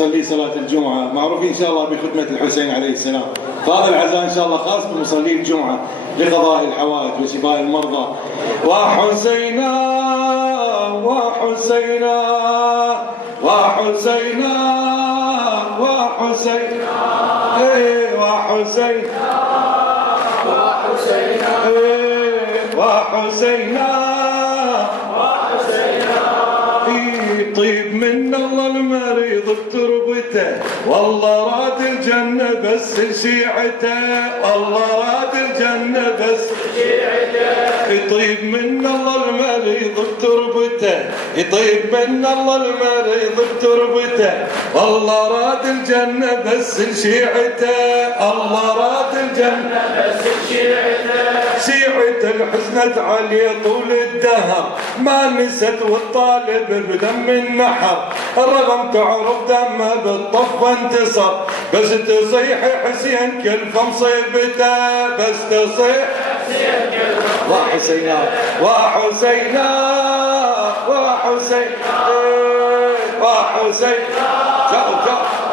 مصلي صلاة الجمعة معروفين إن شاء الله بخدمة الحسين عليه السلام، فهذا العزاء إن شاء الله خاص بمصلي الجمعة لقضاء الحوائج وشفاء المرضى. وحسينا وحسينا وحسينا وحسينا وحسينا وحسينا طيب من الله المريض بتربته، والله راد الجنة بس لشيعته، والله راد الجنة بس لشيعته. يطيب من الله المريض بتربته، يطيب من الله المريض بتربته، والله راد الجنة بس لشيعته، الله راد الجنة بس لشيعته. شيعته الحزنت عليه طول الدهر، ما نست والطالب بدم النحر، الرغم تعرف دمه بالطف انتصر، بس تصيح حسين كلفه مصيبته، بس تصيح حسين كلفه. وحسينا وحسينا وحسينا وحسينا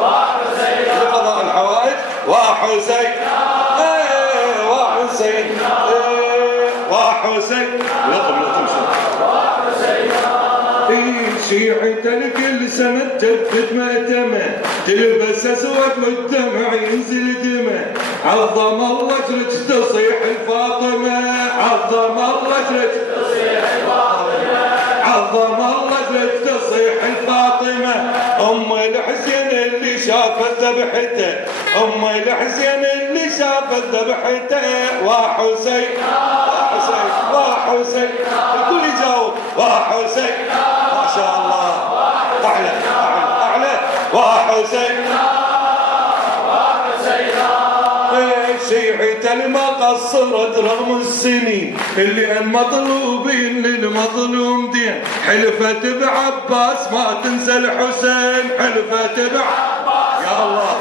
وحسينا لقضاء الحوائج. وحسينا وحسينا وحسينا شيعته الكل سنة تجدد مأتمه، تلبس أسود والدمع ينزل دمه، عظم الله جرج تصيح الفاطمة، عظم الله جرج تصيح الفاطمة، عظم الله جرج تصيح الفاطمة. أم الحسين اللي شافت ذبحته، أم الحسين اللي شافت ذبحته. وحسين وحسين وحسين الكل يجاوب. وحسين ما شاء الله أعلى أعلى أعلى. وحسين شيعته ما قصرت رغم السنين، اللي المطلوبين للمظلوم دين، حلفت بعباس ما تنسى الحسين، حلفت بعباس يا الله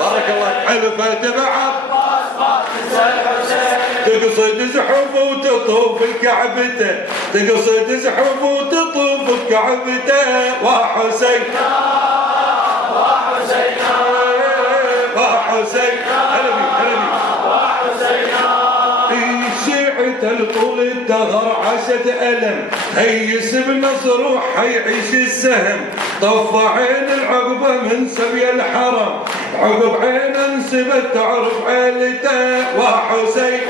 بارك الله، حلفت بعباس ما تنسى الحسين. تقصد زحف وتطوف بكعبته، تقصد زحف وتطوف بكعبته. وحسين وحسين وحسين حلبي حلبي وحسين. شيعته طول الدهر عاشت ألم، هيس بنصر وحيعيش السهم، طفى عين العقبة من سبي الحرم، عقب عين انسبت تعرف عيلته. وحسين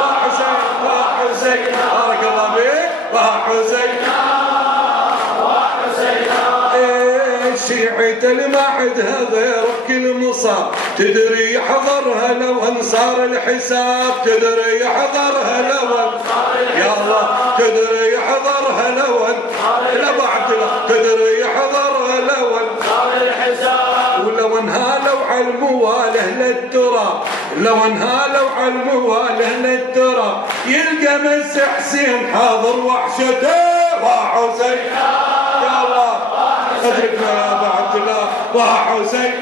وحسين وحسين بارك الله بيك. وحسين شيعته المعدها غيرك كل مصاب، تدري يحضرها لو انصار الحساب، تدري يحضرها لو يا الله، تدري يحضرها لو لا بعد تدري يحضرها لو الحساب. ولو انهالوا على المواله للتراب، لو انهالوا على المواله للتراب، يلقى مس حسين حاضر وحشته. وحسين يا الله أدركنا يا أبا عبد الله. وحسين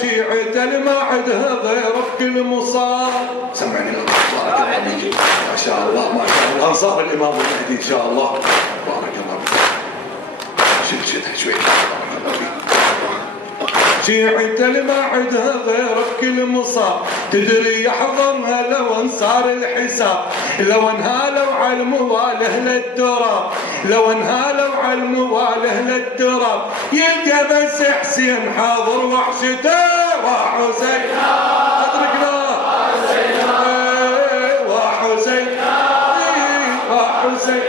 شيعته ما عندها غيرك كل مصاب. سمعني بارك الله فيك ما شاء الله ما شاء الله. أنصار الإمام المهدي إن شاء الله بارك الله فيك. شدها شوي بارك الله فيك. شيعته ما عندها غيرك كل مصاب، تدري يحضرها لو انصار الحساب، لو انهالوا على المواله للتراب، لو انهالوا على المواله للتراب، يلقى بس حسين حاضر وحشته. وحسين أدركنا وحسين وحسين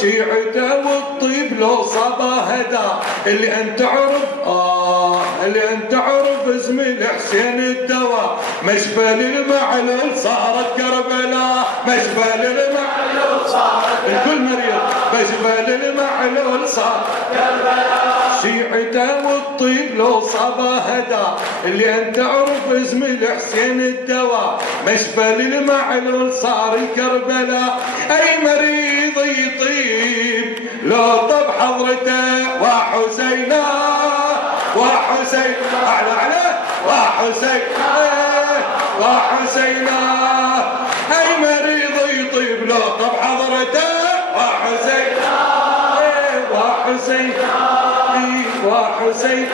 شيعته والطيب لو صبا هدا، اللي انت تعرف اللي انت تعرف اسم الحسين الدواء، مشفى للمعلول صارت كربلاء، مشفى للمعلول صارت الكل مريض، مشفى للمعلول صارت كربلاء. شيعته والطيب لو صبا هدا، اللي انت تعرف اسم الحسين الدواء، مشفى للمعلول صار كربلاء. اي مريض يطيب لو طب حضرته. وحسينا وحسين أعلى أعلى. وحسين وحسينا أي مريض يطيب له طب حضرته. وحسين وحسين وحسين